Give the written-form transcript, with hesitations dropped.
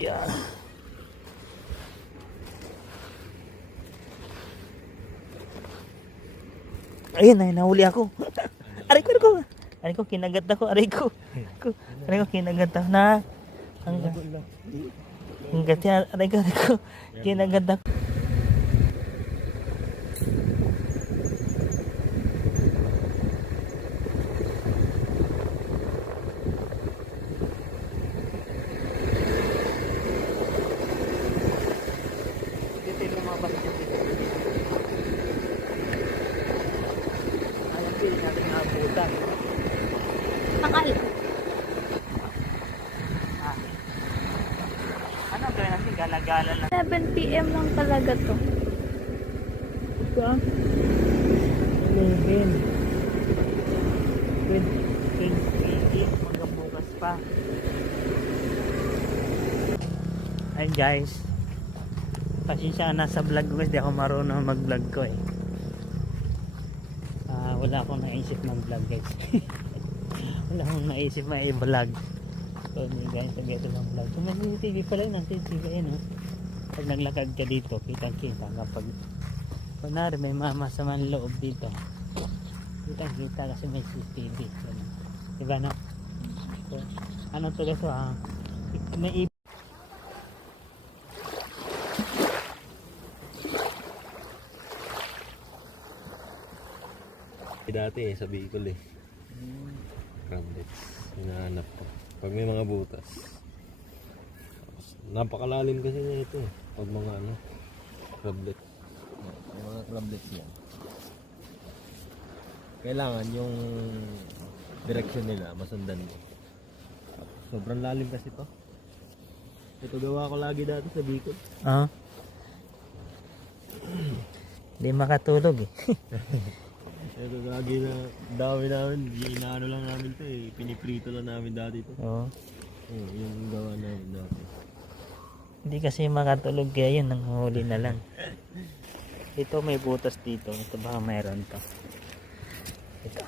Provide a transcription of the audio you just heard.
Yan. Ayun, ay nahuli ako. Aray ko, aray ko. Aray ko, kinagat ako. Aray ko. Aray ko, kinagat ako na. Hanggat yan. Aray ko. Kinagat ako. Dito yung mga basket dito. Alam ko, yung natin nakabutan. Takal. Ano ang gawin natin? Gala-gala lang. 7 PM lang talaga to. Ito ah. 11. 28 hanggang bukas pa. Ayun guys. Pasensya na sa vlog ko kasi di ako marunong mag-vlog ko eh. Wala akong naisip ng vlog guys. Wala akong naisip ma-vlog. So guys, sabi ito ng vlog. Kung may CCTV pala yun, ang CCTV yun oh. Pag naglakad ka dito, kitang-kita kapag kunwari may masamang loob dito, kitang-kita kasi may CCTV. Diba no? So, ano to guys may dati sa Bicol eh. Crumbets. Hinahanap ko. Pag may mga butas. Tapos, napakalalim kasi niya ito eh. Pag mga crumbets. May mga crumbets yan. Kailangan yung direksyon nila masundan mo. Sobrang lalim kasi to. Ito gawa ko lagi dati sa Bicol. hindi makatulog eh. Ito lagi na dami namin, inaano lang namin to eh, piniprito lang namin dati to. Oo. Yung gawa namin dati. Hindi kasi makatulog kaya yun, nanghuli na lang. Ito may butas dito, ito baka mayroon to. Ito.